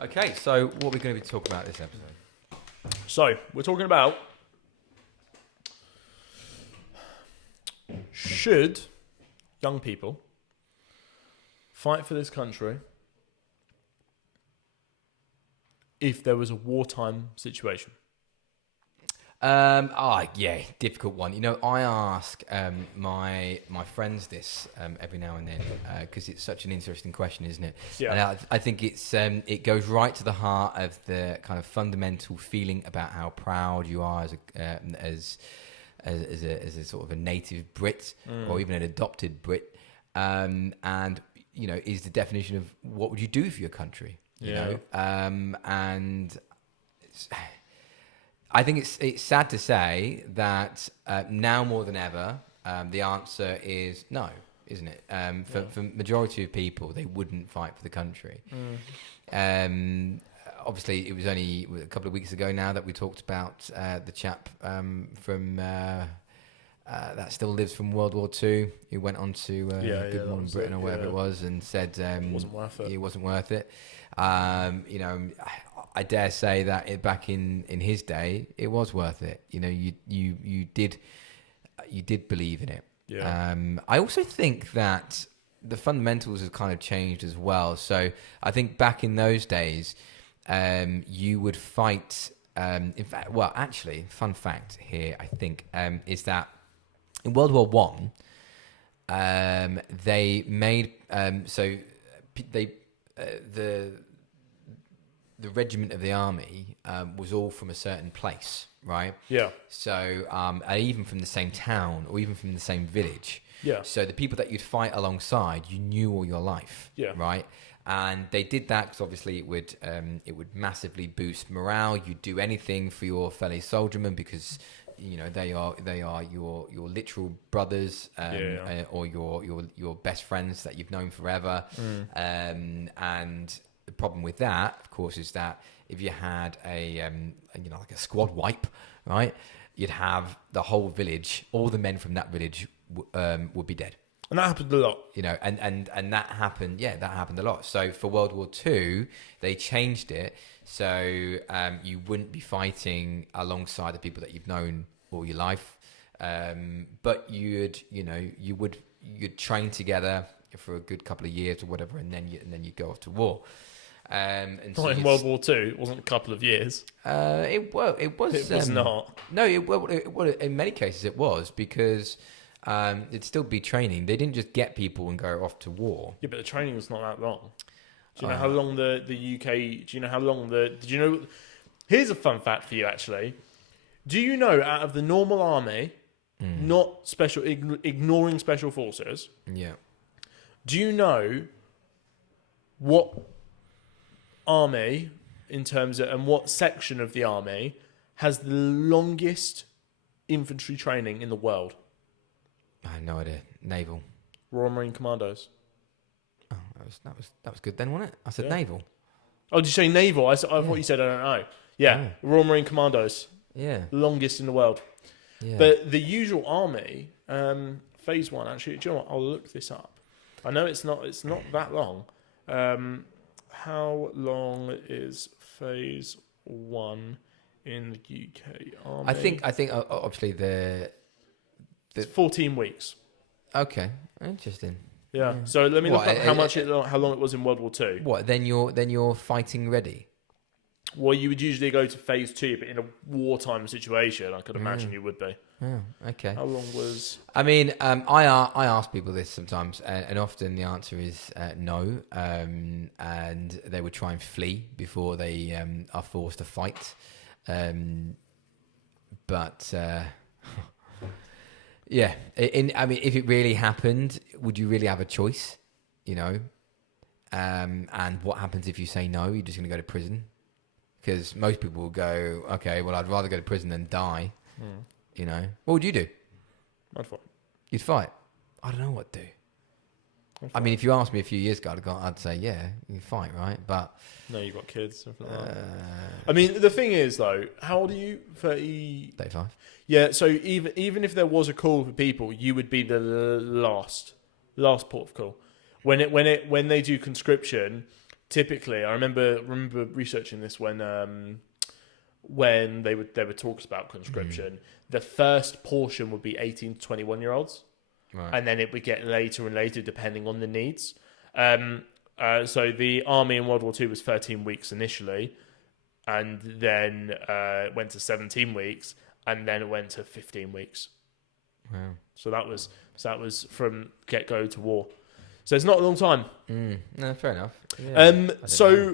Okay, so what are we going to be talking about this episode? So, we're talking about should young people fight for this country if there was a wartime situation? Yeah, difficult one. You know, I ask my friends this every now and then because it's such an interesting question, isn't it? Yeah. And I think it goes right to the heart of the kind of fundamental feeling about how proud you are as a sort of a native Brit or even an adopted Brit, and you know, is the definition of what would you do for your country? You know, and I think it's sad to say that now more than ever, the answer is no, isn't it? For majority of people, they wouldn't fight for the country. Obviously, it was only a couple of weeks ago now that we talked about the chap from that still lives from World War II, who went on to Good Morning Britain or whatever it was, and said it wasn't worth it. It wasn't worth it. You know, I dare say that back in his day, it was worth it. You know, you did believe in it. Yeah. I also think that the fundamentals have kind of changed as well. So I think back in those days, you would fight. In fact, well, actually, fun fact here, I think, is that in World War One, they made the regiment of the army was all from a certain place, right? Yeah. So even from the same town or even from the same village. Yeah. So the people that you'd fight alongside, you knew all your life. Yeah. Right. And they did that because obviously it would massively boost morale. You'd do anything for your fellow soldiermen because you know they are your literal brothers or your best friends that you've known forever. And the problem with that, of course, is that if you had like a squad wipe, right, you'd have the whole village, all the men from that village would be dead. And that happened a lot. You know, and that happened, that happened a lot. So for World War II, they changed it so you wouldn't be fighting alongside the people that you've known all your life, but you'd train together for a good couple of years or whatever, and then you go off to war. In World War II, it wasn't a couple of years. It was. It was not. No, in many cases it was because it'd still be training. They didn't just get people and go off to war. Yeah, but the training was not that long. Do you know how long the UK? Do you know how long Did you know? Here's a fun fact for you, actually. Do you know out of the normal army, not special, ignoring special forces? Yeah. Do you know what army, in terms of, and what section of the army has the longest infantry training in the world? I have no idea. Naval. Royal Marine Commandos. Oh, that was good then, wasn't it? I said naval. Oh, did you say naval? I thought you said I don't know. Yeah, Royal Marine Commandos. Yeah. Longest in the world. Yeah. But the usual army, phase one, actually, do you know what? I'll look this up. I know it's not that long. How long is phase one in the UK army? I think obviously it's 14 weeks. Okay, interesting. Yeah. So let me look up how long it was in World War II. What? Then you're fighting ready. Well, you would usually go to phase two, but in a wartime situation, I could imagine you would be. Oh, okay. How long was? I mean, I ask people this sometimes, and often the answer is no, and they would try and flee before they are forced to fight. But yeah, I mean, if it really happened, would you really have a choice? You know, and what happens if you say no? You're just going to go to prison. Because most people will go, okay, well, I'd rather go to prison than die. You know, what would you do? I'd fight. You'd fight? I don't know what to do. I mean, if you asked me a few years ago, I'd say, yeah, you fight, right? But no, you've got kids. I mean, the thing is, though, how old are you? 35. Yeah, so even if there was a call for people, you would be the last port of call. When they do conscription, typically, I remember researching this when they were talks about conscription. The first portion would be 18 to 21 year olds, right. And then it would get later and later depending on the needs. So the army in World War II was 13 weeks initially, and then went to 17 weeks, and then it went to 15 weeks. Wow! So that was from get go to war. So it's not a long time. No, fair enough. Yeah,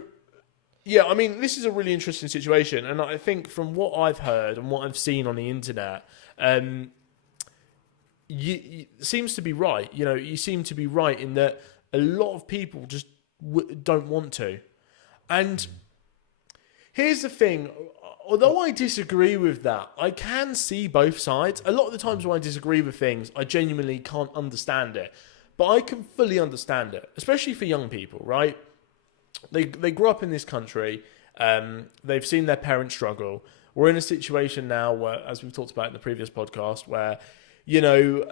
yeah, I mean, this is a really interesting situation, and I think from what I've heard and what I've seen on the internet, you seems to be right. You know, you seem to be right in that a lot of people just don't want to. And here's the thing. Although I disagree with that, I can see both sides. A lot of the times when I disagree with things, I genuinely can't understand it. But I can fully understand it, especially for young people, right? They grew up in this country. They've seen their parents struggle. We're in a situation now where, as we've talked about in the previous podcast, where, you know,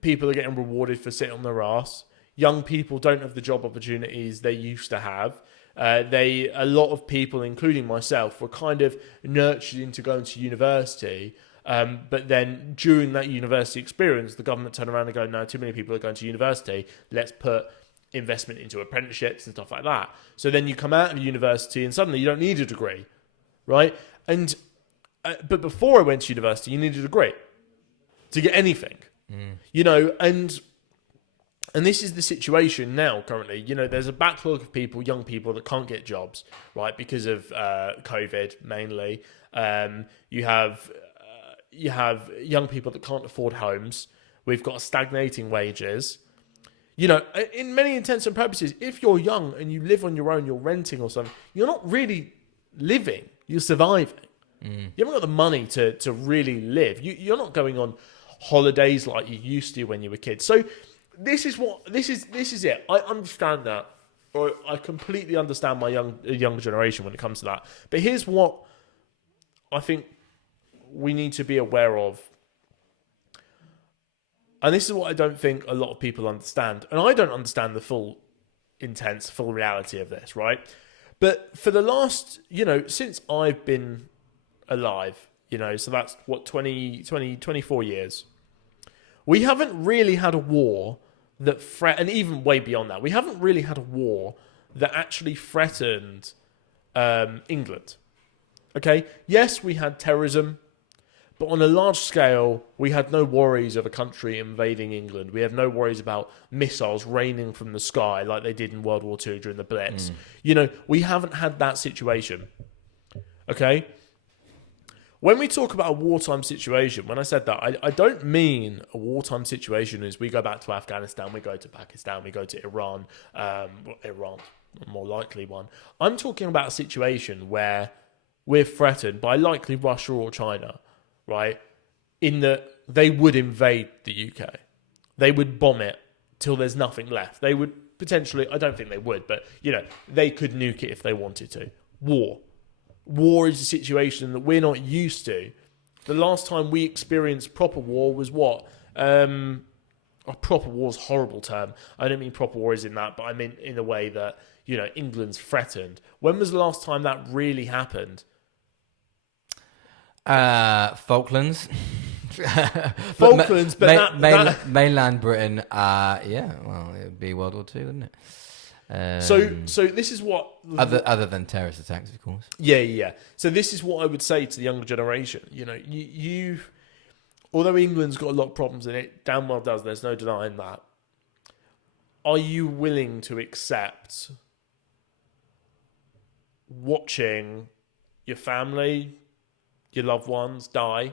people are getting rewarded for sitting on their ass. Young people don't have the job opportunities they used to have. A lot of people, including myself, were kind of nurtured into going to university. But then during that university experience, the government turned around and go, no, too many people are going to university. Let's put investment into apprenticeships and stuff like that. So then you come out of university and suddenly you don't need a degree, right? And but before I went to university, you needed a degree to get anything, you know. And this is the situation now currently. You know, there's a backlog of people, young people, that can't get jobs, right, because of COVID mainly. You have young people that can't afford homes. We've got stagnating wages. You know, in many intents and purposes, if you're young and you live on your own, you're renting or something, you're not really living, you're surviving. You haven't got the money to really live. You're not going on holidays like you used to when you were kids. So this is it. I understand that. Or I completely understand my young generation when it comes to that. But here's what I think we need to be aware of. And this is what I don't think a lot of people understand. And I don't understand the full reality of this, right? But for the last, you know, since I've been alive, you know, so that's what, 24 years, we haven't really had a war that and even way beyond that, we haven't really had a war that actually threatened England. Okay? Yes, we had terrorism. But on a large scale, we had no worries of a country invading England. We have no worries about missiles raining from the sky like they did in World War II during the Blitz. You know, we haven't had that situation. Okay? When we talk about a wartime situation, when I said that, I don't mean a wartime situation as we go back to Afghanistan, we go to Pakistan, we go to Iran, Iran, a more likely one. I'm talking about a situation where we're threatened by likely Russia or China, right? In that they would invade the UK. They would bomb it till there's nothing left. They would potentially, I don't think they would, but, you know, they could nuke it if they wanted to. War. War is a situation that we're not used to. The last time we experienced proper war was what? Proper war is a horrible term. I don't mean proper war is in that, but I mean in the way that, you know, England's threatened. When was the last time that really happened? Falklands. Falklands, but mainland Britain. Yeah, well, it would be World War II, wouldn't it? So this is what other than terrorist attacks, of course. Yeah. So this is what I would say to the younger generation. You know, you although England's got a lot of problems in it, damn well does. There's no denying that. Are you willing to accept watching your family, your loved ones die,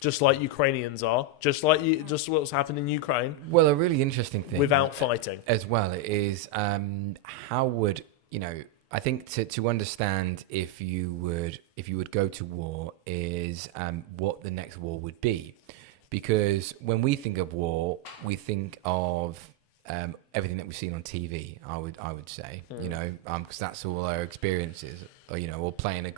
just like Ukrainians are, just what's happened in Ukraine? Well, a really interesting thing without fighting as well is how would, you know, I think to understand if you would go to war is what the next war would be, because when we think of war, we think of everything that we've seen on TV. I would say, you know, because that's all our experiences, or, you know, or playing a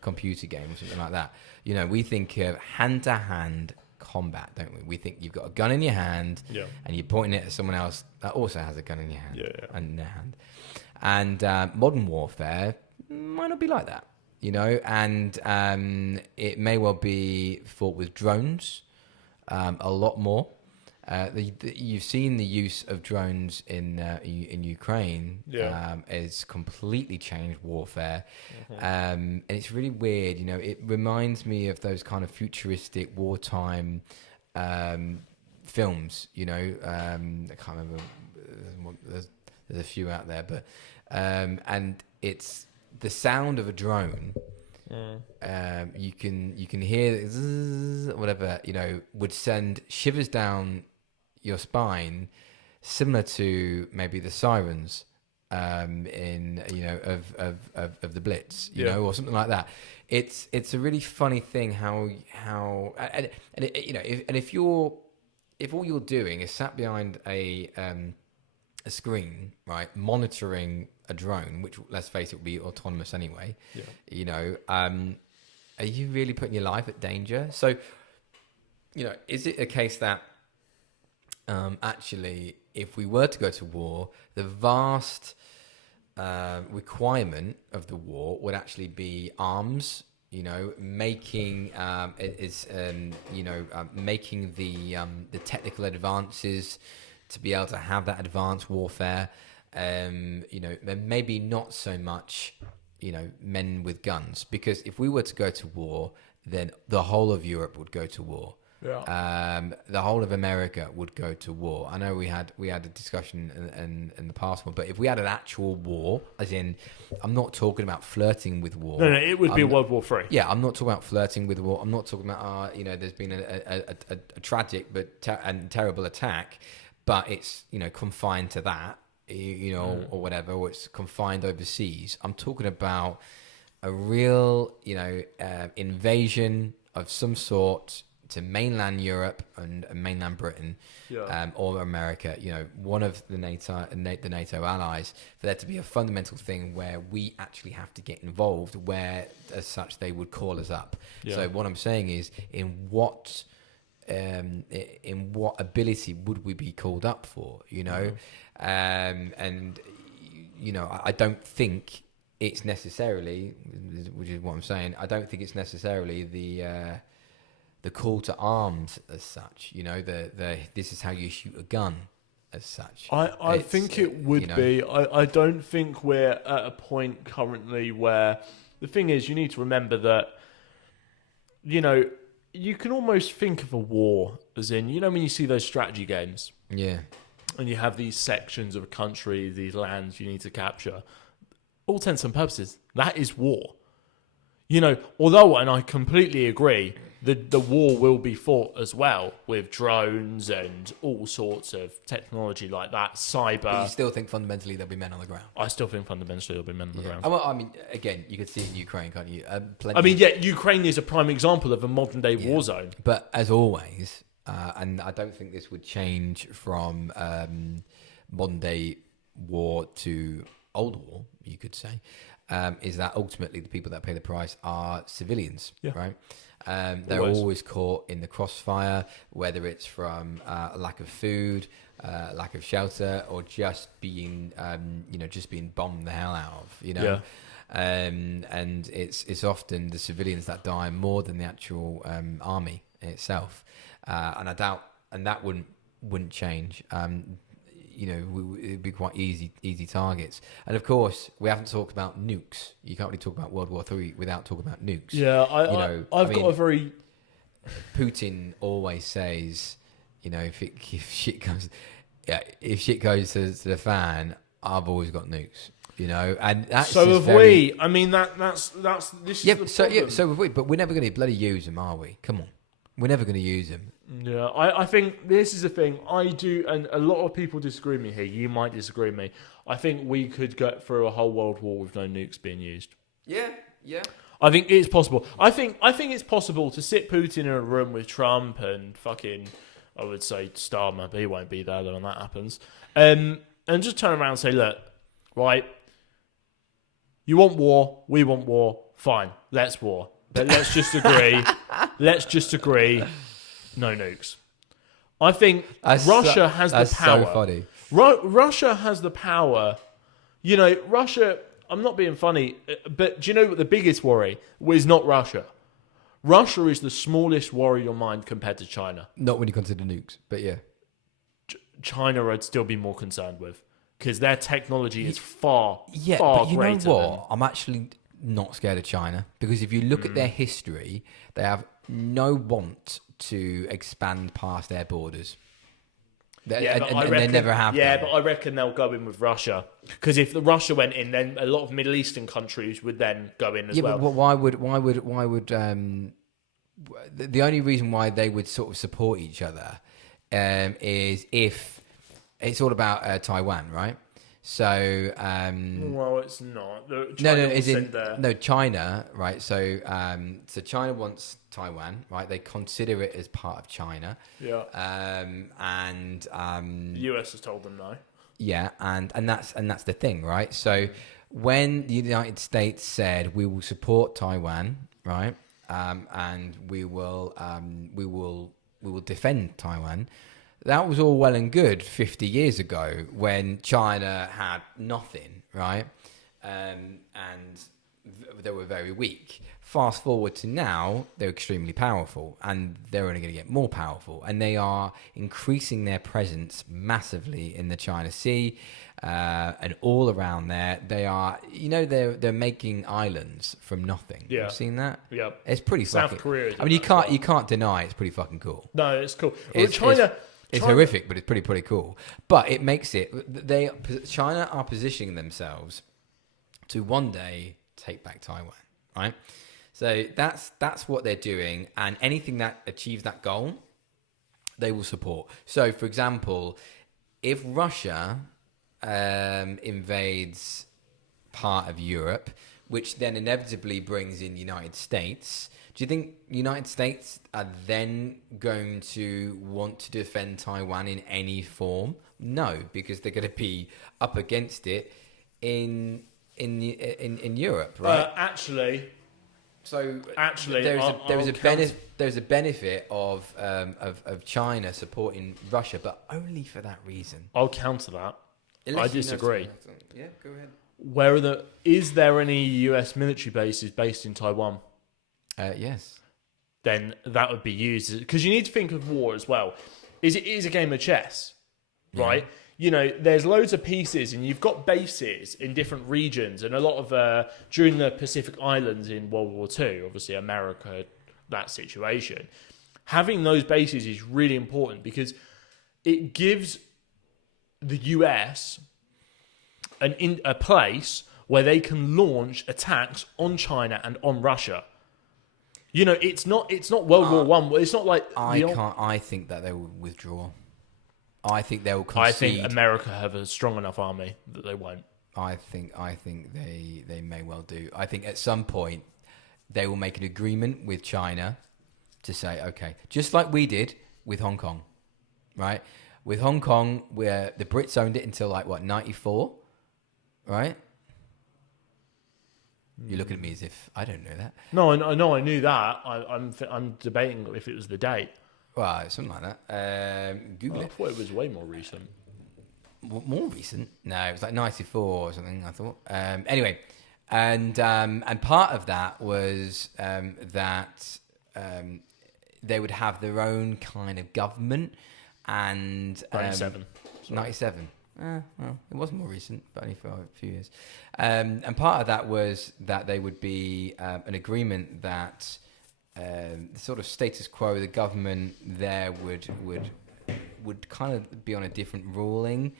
computer game or something like that. You know, we think of hand-to-hand combat, don't we? We think you've got a gun in your hand and you're pointing it at someone else that also has a gun in your hand and in their hand. And modern warfare might not be like that, and it may well be fought with drones a lot more. You've seen the use of drones in Ukraine has completely changed warfare, and it's really weird. It reminds me of those kind of futuristic wartime films. I can't remember. There's a few out there, but and it's the sound of a drone. You can hear zzz, whatever would send shivers down your spine, similar to maybe the sirens in of the Blitz, or something like that. It's a really funny thing how if all you're doing is sat behind a screen, right, monitoring a drone, which, let's face it, will be autonomous anyway. Are you really putting your life at danger? So, is it a case that actually, if we were to go to war, the vast requirement of the war would actually be arms? Making making the technical advances to be able to have that advanced warfare. Maybe not so much, men with guns, because if we were to go to war, then the whole of Europe would go to war. The whole of America would go to war. I know we had a discussion in the past one, but if we had an actual war, as in, I'm not talking about flirting with war. No, it would be World War III. Yeah, I'm not talking about flirting with war. I'm not talking about there's been a tragic and terrible attack, but it's confined to that, or whatever, or it's confined overseas. I'm talking about a real invasion of some sort to mainland Europe and mainland Britain, or America, one of the NATO allies, for there to be a fundamental thing where we actually have to get involved, where as such they would call us up. So what I'm saying is, in what ability would we be called up for? I don't think it's necessarily, which is what I'm saying, I don't think it's necessarily the call to arms as such, this is how you shoot a gun as such. I think it would be. I don't think we're at a point currently where, the thing is, you need to remember that, you can almost think of a war as in, when you see those strategy games. Yeah. And you have these sections of a country, these lands you need to capture. All intents and purposes, that is war. Although, and I completely agree, the war will be fought as well with drones and all sorts of technology like that, cyber. But you still think fundamentally there'll be men on the ground? I still think fundamentally there'll be men on the ground. Well, I mean, again, you could see it in Ukraine, can't you? Ukraine is a prime example of a modern day war zone. But as always, and I don't think this would change from modern day war to old war, you could say, is that ultimately the people that pay the price are civilians, right? They're always caught in the crossfire, whether it's from lack of food, lack of shelter, or just being bombed the hell out of, and it's often the civilians that die more than the actual army itself, and I doubt, and that wouldn't change. It'd be quite easy targets. And of course, we haven't talked about nukes. You can't really talk about World War III without talking about nukes. Yeah, I've got a very... Putin always says, if shit goes to the fan, I've always got nukes. And that's so have we. I mean, that's this is the problem. So have we. But we're never going to bloody use them, are we? Come on, we're never going to use them. Yeah, I think this is the thing. I do, and a lot of people disagree with me here. You might disagree with me. I think we could get through a whole world war with no nukes being used. Yeah. I think it's possible. I think it's possible to sit Putin in a room with Trump and fucking, I would say, Starmer, but he won't be there when that happens. And just turn around and say, look, right, you want war, we want war, fine, let's war. But let's just agree. no nukes. I think Russia has the power. That's so funny. Russia has the power. You know, Russia, I'm not being funny, but do you know what the biggest worry is? Not Russia. Russia is the smallest worry in your mind compared to China. Not when you consider nukes, but yeah. China I'd still be more concerned with because their technology is far greater. But you know what? I'm actually not scared of China because if you look at their history, they have no want to expand past their borders. They never have. Yeah, but I reckon they'll go in with Russia because if Russia went in, then a lot of Middle Eastern countries would then go in as well. But why would the only reason why they would sort of support each other is if it's all about Taiwan, right? So well, it's not. China, right? So China wants Taiwan, right? They consider it as part of China. Yeah. The US has told them no. Yeah, and that's the thing, right? So when the United States said we will support Taiwan, right, and we will defend Taiwan. That was all well and good 50 years ago when China had nothing, right? And they were very weak. Fast forward to now, they're extremely powerful and they're only going to get more powerful. And they are increasing their presence massively in the China Sea and all around there. They are, they're making islands from nothing. Yeah. You've seen that? Yeah. It's pretty South Korea. I mean, you can't deny it's pretty fucking cool. No, it's cool. It's horrific, but it's pretty cool. But it makes it. China are positioning themselves to one day take back Taiwan, right? So that's what they're doing, and anything that achieves that goal, they will support. So, for example, if Russia invades part of Europe, which then inevitably brings in the United States. Do you think the United States are then going to want to defend Taiwan in any form? No, because they're going to be up against it in Europe, right? There's a benefit of China supporting Russia, but only for that reason. I'll counter that. I disagree. Yeah, go ahead. Is there any US military bases based in Taiwan? Yes. Then that would be used because you need to think of war as well. It is a game of chess, right? Yeah. There's loads of pieces, and you've got bases in different regions, and a lot of during the Pacific Islands in World War II, obviously America, that situation. Having those bases is really important because it gives the US a place where they can launch attacks on China and on Russia. It's not World War One. It's not like I think that they will withdraw. I think they will concede. I think America have a strong enough army that they won't. I think they may well do. I think at some point they will make an agreement with China to say, okay, just like we did with Hong Kong, right? With Hong Kong, where the Brits owned it until 94, right? You're looking at me as if I don't know that. No, I knew that. I'm debating if it was the date. Well, something like that. Google it. I thought it was way more recent. More recent? No, it was like 94 or something, I thought. Anyway, and part of that was that they would have their own kind of government and... 97. 97. Well, it was more recent, but only for a few years. And part of that was that they would be an agreement that the sort of status quo, the government there would kind of be on a different ruling.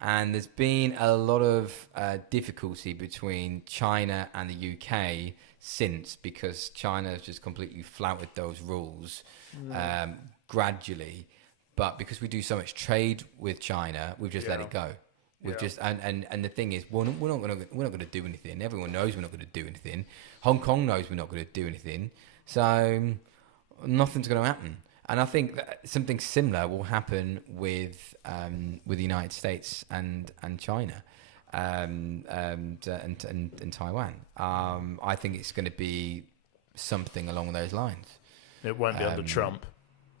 And there's been a lot of difficulty between China and the UK since, because China has just completely flouted those rules gradually. But because we do so much trade with China, we've just let it go. We've just and the thing is, we're not going to do anything. Everyone knows we're not going to do anything. Hong Kong knows we're not going to do anything. So nothing's going to happen. And I think that something similar will happen with the United States and China and Taiwan. I think it's going to be something along those lines. It won't be under Trump.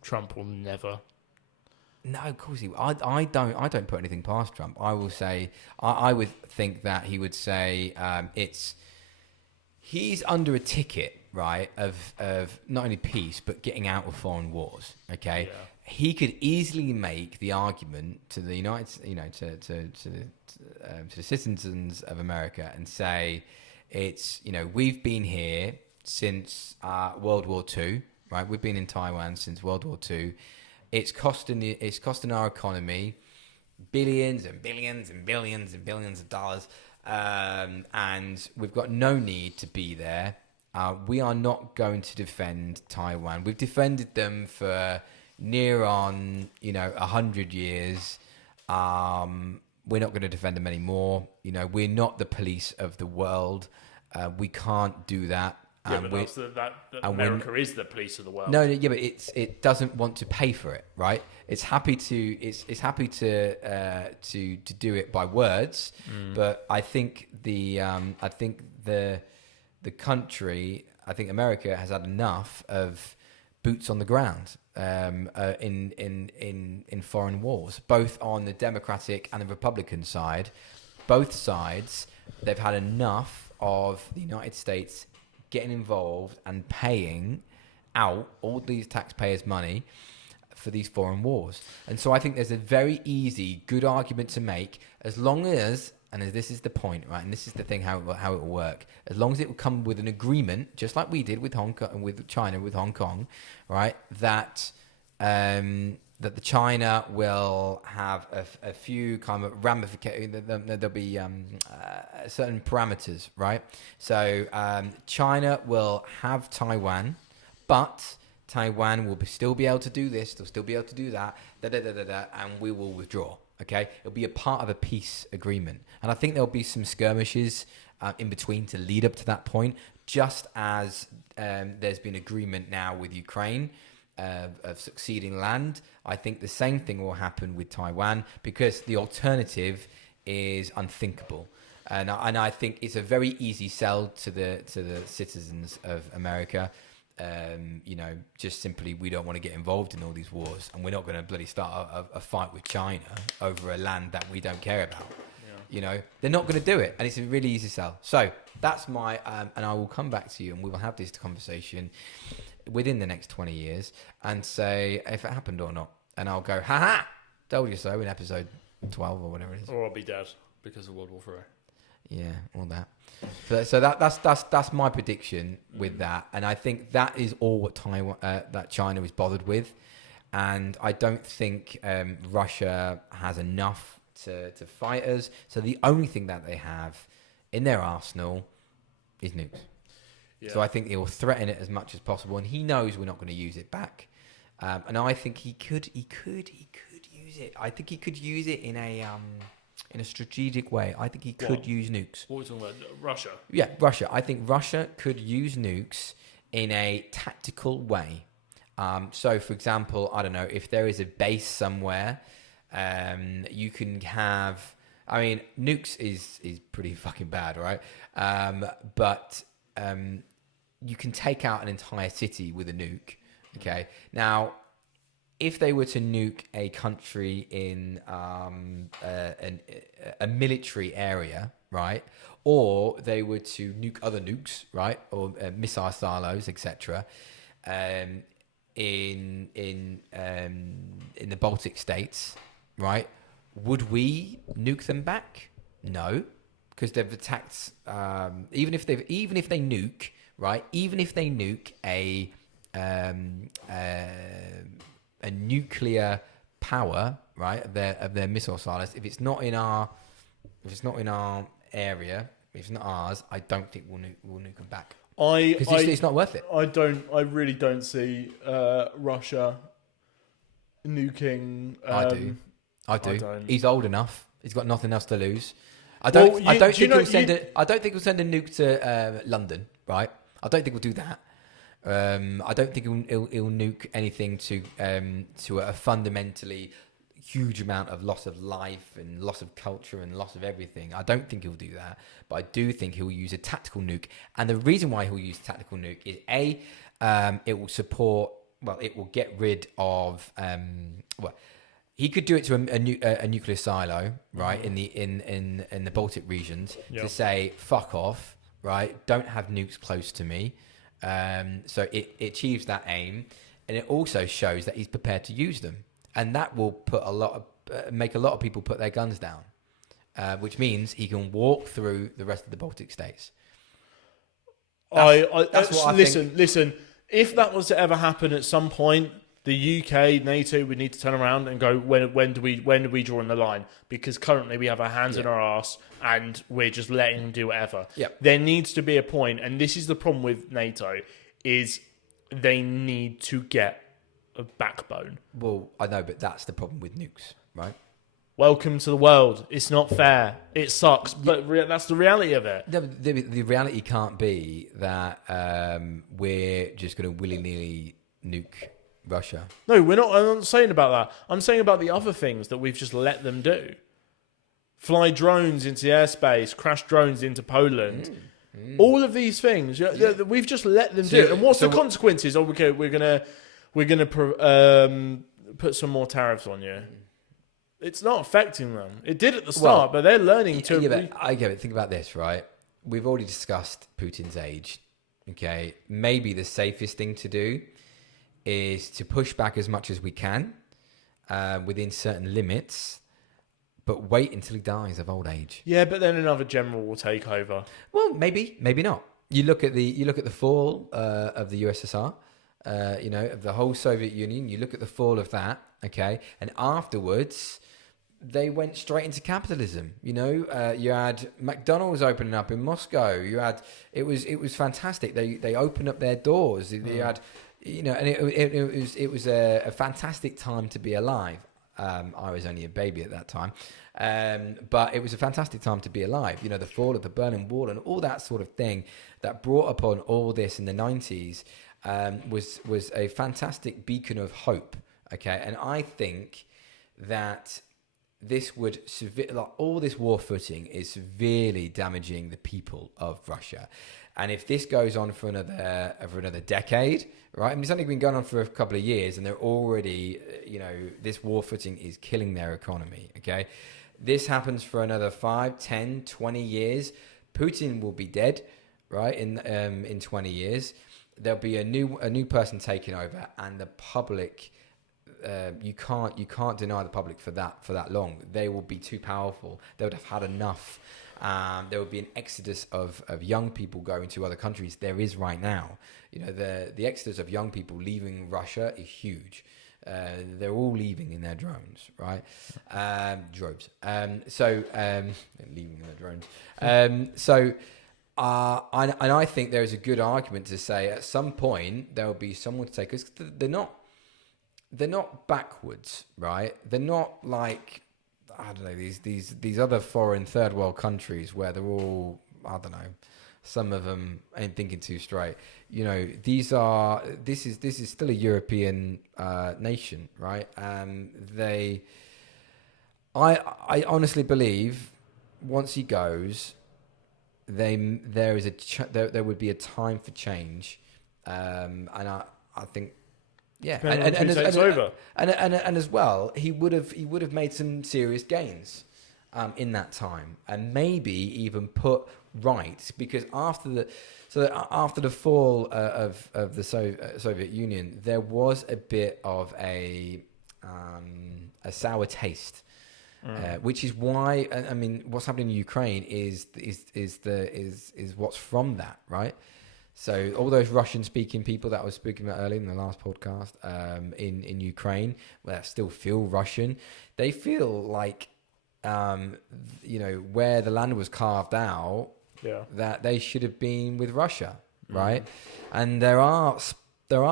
Trump will never. No, of course he. I don't put anything past Trump. I will say. I would think that he would say he's under a ticket, right, of not only peace but getting out of foreign wars. Okay, yeah. He could easily make the argument to the to the citizens of America and say, it's, we've been here since World War II, right? We've been in Taiwan since World War II. It's costing our economy billions and billions and billions and billions of dollars. And we've got no need to be there. We are not going to defend Taiwan. We've defended them for near on, 100 years. We're not going to defend them anymore. We're not the police of the world. We can't do that. Yeah, but that America is the police of the world. No, yeah, but it doesn't want to pay for it, right? It's happy to do it by words, but I think the country, I think America has had enough of boots on the ground in foreign wars, both on the Democratic and the Republican side. Both sides, they've had enough of the United States getting involved and paying out all these taxpayers' money for these foreign wars. And so I think there's a very easy, good argument to make, as long as, and this is the point, right, and this is the thing, how it will work, as long as it will come with an agreement, just like we did with Hong Kong, with China, with Hong Kong, right, that the China will have a few kind of ramifications. There'll be certain parameters, right? So China will have Taiwan, but Taiwan will still be able to do this. They'll still be able to do that. And we will withdraw. Okay, it'll be a part of a peace agreement, and I think there'll be some skirmishes in between to lead up to that point. Just as there's been agreement now with Ukraine. Of succeeding land, I think the same thing will happen with Taiwan, because the alternative is unthinkable, and I think it's a very easy sell to the citizens of America. Just simply, we don't want to get involved in all these wars, and we're not going to bloody start a fight with China over a land that we don't care about. Yeah. They're not going to do it, and it's a really easy sell. So that's my and I will come back to you, and we will have this conversation within the next 20 years and say if it happened or not, and I'll go, haha, told you so, in episode 12 or whatever it is. Or I'll be dead because of World War III. Yeah, all that. So that's my prediction with that, and I think that is all what that China is bothered with, and I don't think Russia has enough to fight us. So the only thing that they have in their arsenal is nukes. Yeah. So I think he will threaten it as much as possible, and he knows we're not going to use it back. And I think he could use it. I think he could use it in a strategic way. I think he could use nukes. What are we talking about? Russia? Yeah, Russia. I think Russia could use nukes in a tactical way. So, for example, I don't know, if there is a base somewhere, you can have. I mean, nukes is pretty fucking bad, right? But you can take out an entire city with a nuke. Okay. Now, if they were to nuke a country in a military area, right, or they were to nuke other nukes, right, or missile silos, etc., in the Baltic states, right, would we nuke them back? No. Because they've attacked, even if they nuke, right? Even if they nuke a nuclear power, right, of their missile silos, if it's not in our area, if it's not ours, I don't think we'll nuke them back. Because it's not worth it. I really don't see Russia nuking. I do. He's old enough. He's got nothing else to lose. I don't think he'll send a nuke to London, right? I don't think we'll do that. I don't think he'll nuke anything to a fundamentally huge amount of loss of life and loss of culture and loss of everything. I don't think he'll do that, but I do think he'll use a tactical nuke. And the reason why he'll use a tactical nuke is it will support it will get rid of he could do it to a nuclear silo, right, in the Baltic regions, to say fuck off, right, don't have nukes close to me. So it achieves that aim, and it also shows that he's prepared to use them, and that will make a lot of people put their guns down, which means he can walk through the rest of the Baltic states. Listen. If that was to ever happen at some point, the UK, NATO would need to turn around and go, when do we draw in the line? Because currently we have our hands in our arse and we're just letting them do whatever. Yep. There needs to be a point, and this is the problem with NATO, is they need to get a backbone. Well, I know, but that's the problem with nukes, right? Welcome to the world. It's not fair. It sucks, but that's the reality of it. The reality can't be that we're just going to willy-nilly nuke Russia. No, we're not. I'm not saying about that. I'm saying about the other things that we've just let them do. Fly drones into airspace, crash drones into Poland. All of these things, we've just let them do. And what's the consequences? Oh, okay, we're gonna put some more tariffs on you. It's not affecting them. It did at the start, but they're learning to. Yeah, but I get it. Think about this, right? We've already discussed Putin's age. Okay, maybe the safest thing to do is to push back as much as we can within certain limits, but wait until he dies of old age. Yeah, but then another general will take over. Well, maybe not. You look at the fall of the USSR. Of the whole Soviet Union. You look at the fall of that. Okay, and afterwards, they went straight into capitalism. You had McDonald's opening up in Moscow. It was fantastic. They opened up their doors. They had, and it was a fantastic time to be alive. I was only a baby at that time, but it was a fantastic time to be alive. The fall of the Berlin Wall and all that sort of thing that brought upon all this in the 90s was a fantastic beacon of hope. Okay, and I think that this would all this war footing is severely damaging the people of Russia, and if this goes on for another decade, right? I mean, it's only been going on for a couple of years, and they're already, this war footing is killing their economy. Okay, this happens for another 5, 10, 20 years. Putin will be dead, right? In 20 years, there'll be a new person taking over, and the public. You can't deny the public for that long. They will be too powerful. They would have had enough. There would be an exodus of young people going to other countries. There is right now. The exodus of young people leaving Russia is huge. They're all leaving in their drones, right? Droves. Leaving in their drones. And I think there is a good argument to say at some point there will be someone to take us. They're not backwards, right? They're not like, I don't know, these other foreign third world countries where they're all, I don't know, some of them ain't thinking too straight. This is still a European nation, right? I honestly believe once he goes, there would be a time for change, and I think. Yeah, and as well, he would have made some serious gains in that time, and maybe even put right, because after the fall of the Soviet Union, there was a bit of a sour taste, which is why I mean what's happening in Ukraine is what's from that, right? So all those Russian-speaking people that I was speaking about earlier in the last podcast in Ukraine, that still feel Russian, they feel like, where the land was carved out, that they should have been with Russia, right? And there are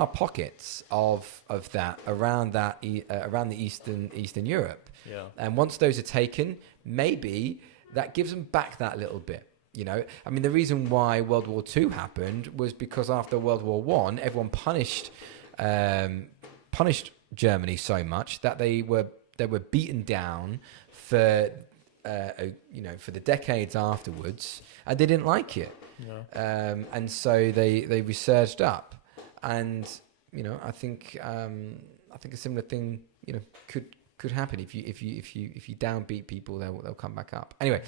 pockets of that around the Eastern Europe. Yeah. And once those are taken, maybe that gives them back that little bit. I mean, the reason why World War II happened was because after World War I, everyone punished Germany so much that they were beaten down for the decades afterwards, and they didn't like it. Yeah. And so they resurged up, and I think a similar thing, could happen if you downbeat people, they'll come back up. Anyway,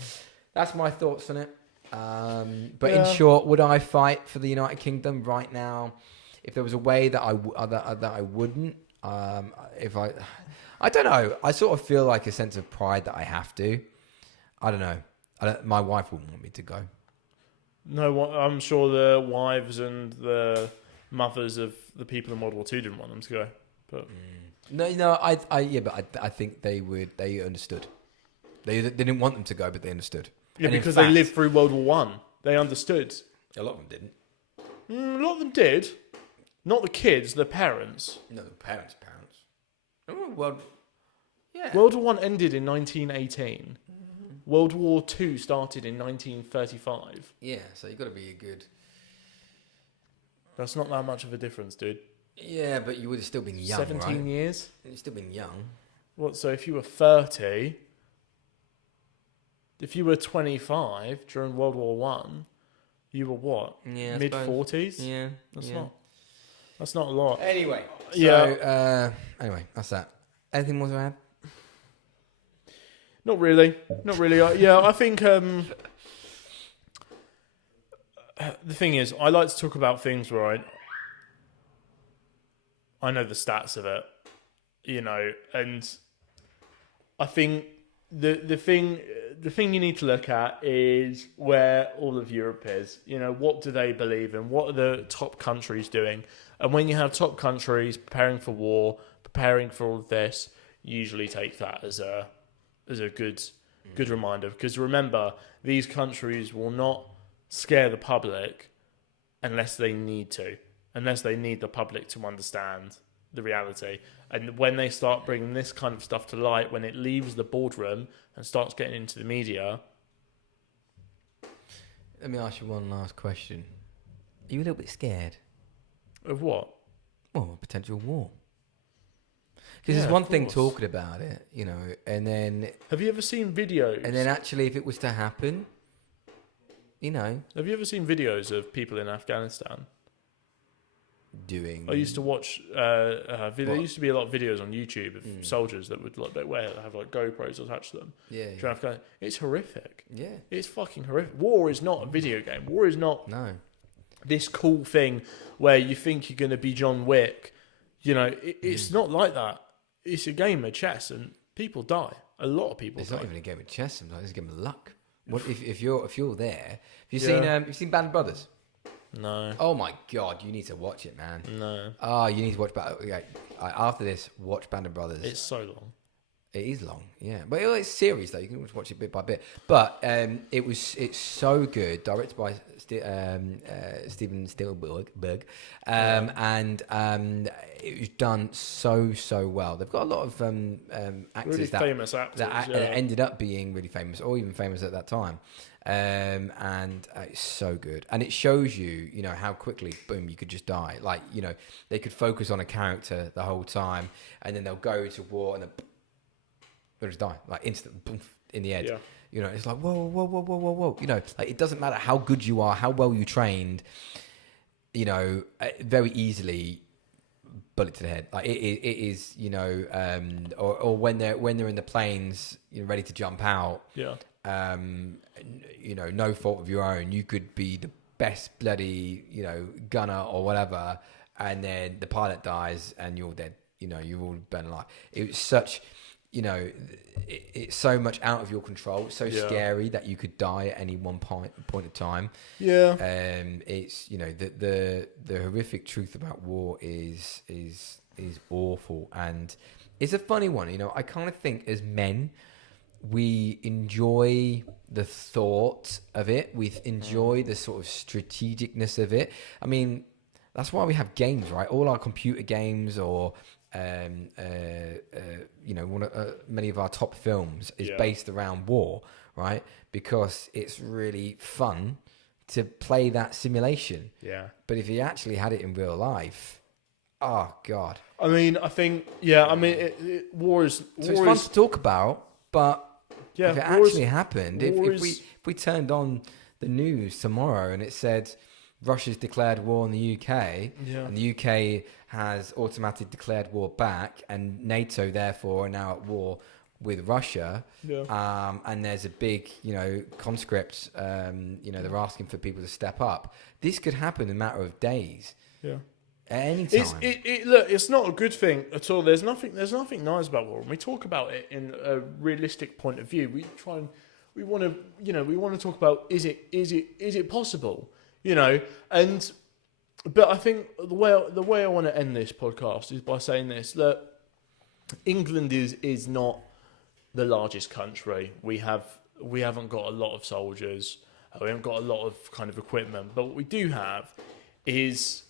that's my thoughts on it. But in short, would I fight for the United Kingdom right now? If there was a way that I wouldn't, I don't know. I sort of feel like a sense of pride that I have to. I don't know. My wife wouldn't want me to go. No, I'm sure the wives and the mothers of the people in World War II didn't want them to go. But I think they would. They understood. They didn't want them to go, but they understood. Yeah, and because they lived through World War One, they understood. A lot of them didn't. A lot of them did. Not the kids, the parents. No, the parents. Oh, well, yeah. World War One ended in 1918. World War Two started in 1935. Yeah, so you've got to be a good... That's not that much of a difference, dude. Yeah, but you would have still been young, 17 years? You've still been young. What, so if you were 30... If you were 25 during World War One, you were what? Yeah, mid-40s? Yeah. That's not a lot. Anyway. Anyway, that's that. Anything more to add? Not really. I think the thing is, I like to talk about things where I know the stats of it, and I think the thing you need to look at is where all of Europe is. What do they believe in? What are the top countries doing? And when you have top countries preparing for war, preparing for all of this, you usually take that as a good reminder. Because remember, these countries will not scare the public unless they need to, unless they need the public to understand the reality. And when they start bringing this kind of stuff to light, when it leaves the boardroom and starts getting into the media... Let me ask you one last question. Are you a little bit scared? Of what? Well, a potential war. Because there's one thing talking about it, and then... Have you ever seen videos? And then actually, if it was to happen, Have you ever seen videos of people in Afghanistan? Doing... I used to watch... there used to be a lot of videos on YouTube of soldiers that would have GoPros attached to them. Yeah. It's horrific. Yeah. It's fucking horrific. War is not a video game. War is not this cool thing where you think you're going to be John Wick. It's not like that. It's a game of chess, and people die. A lot of people die. It's not even a game of chess sometimes. It's a game of luck. What if you're there? Have you seen Band of Brothers? No. Oh my God, you need to watch it, man. No. Oh, you need to watch. After this, watch Band of Brothers. It's so long. It is long, yeah, but it's series though. You can watch it bit by bit. But it's so good. Directed by Steven Spielberg, and it was done so well. They've got a lot of actors really famous actors that ended up being really famous, or even famous at that time. And it's so good, and it shows you, how quickly, boom, you could just die. Like, they could focus on a character the whole time, and then they'll go to war, and they'll just die, like instant, boom, in the head. Yeah. It's like whoa. Like, it doesn't matter how good you are, how well you trained. Very easily, bullet to the head. Like it is, or when they're in the planes, ready to jump out. Yeah. No fault of your own. You could be the best bloody, gunner or whatever, and then the pilot dies and you're dead. You're all burned alive. It was such, it's so much out of your control. It's so scary that you could die at any one point of time. Yeah. It's, the horrific truth about war is awful, and it's a funny one. I kind of think as men, we enjoy the thought of it. We enjoy the sort of strategicness of it. I mean, that's why we have games, right? All our computer games, or many of our top films is based around war, right? Because it's really fun to play that simulation. Yeah. But if you actually had it in real life, oh God. I mean, I think, war is... So it's fun to talk about, but if it actually happened, if we turned on the news tomorrow and it said, Russia's declared war on the UK, and the UK has automatically declared war back, and NATO therefore are now at war with Russia. And there's a big, conscript. They're asking for people to step up. This could happen in a matter of days. Yeah. At any time. Look, it's not a good thing at all. There's nothing nice about war. When we talk about it in a realistic point of view, we want to talk about is it possible, but I think the way I want to end this podcast is by saying this: that England is not the largest country. We haven't got a lot of soldiers. We haven't got a lot of kind of equipment, but what we do have is.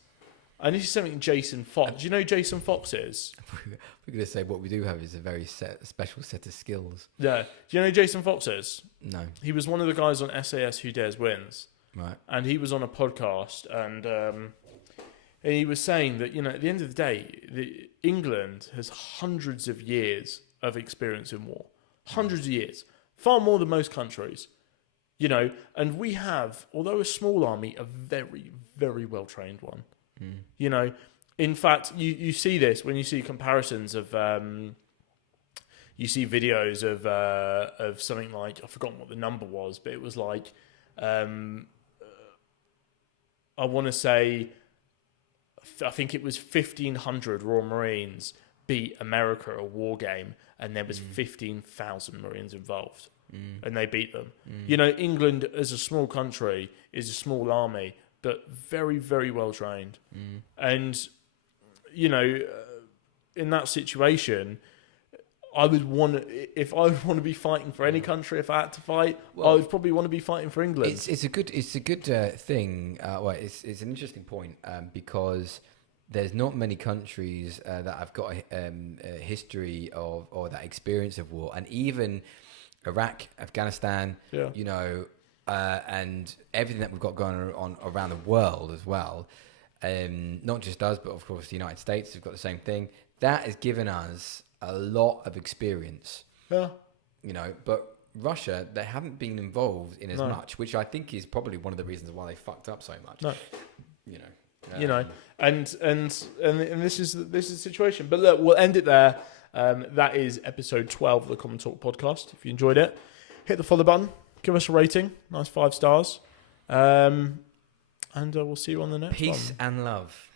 And this is something Jason Fox. Do you know who Jason Fox is? We're going to say what we do have is a very special set of skills. Yeah. Do you know who Jason Fox is? No. He was one of the guys on SAS Who Dares Wins. Right. And he was on a podcast, and he was saying that, at the end of the day, England has hundreds of years of experience in war. Hundreds of years. Far more than most countries. And we have, although a small army, a very, very well-trained one. In fact, you see this when you see comparisons of, you see videos of something like, I've forgotten what the number was, but it was like, I want to say, I think it was 1,500 Royal Marines beat America at a war game, and there was 15,000 Marines involved, and they beat them. England as a small country is a small army, but very, very well trained. And, in that situation, I would if I would want to be fighting for any country, if I had to fight, I would probably want to be fighting for England. It's a good thing. It's an interesting point because there's not many countries that have got a history or that experience of war, and even Iraq, Afghanistan, and everything that we've got going on around the world as well, not just us, but of course the United States have got the same thing. That has given us a lot of experience. Yeah. But Russia, they haven't been involved in as much, which I think is probably one of the reasons why they fucked up so much. No. And this is the situation. But look, we'll end it there. That is episode 12 of the Common Talk podcast. If you enjoyed it, hit the follow button. Give us a rating, nice 5 stars, and we'll see you on the next one. Peace and love.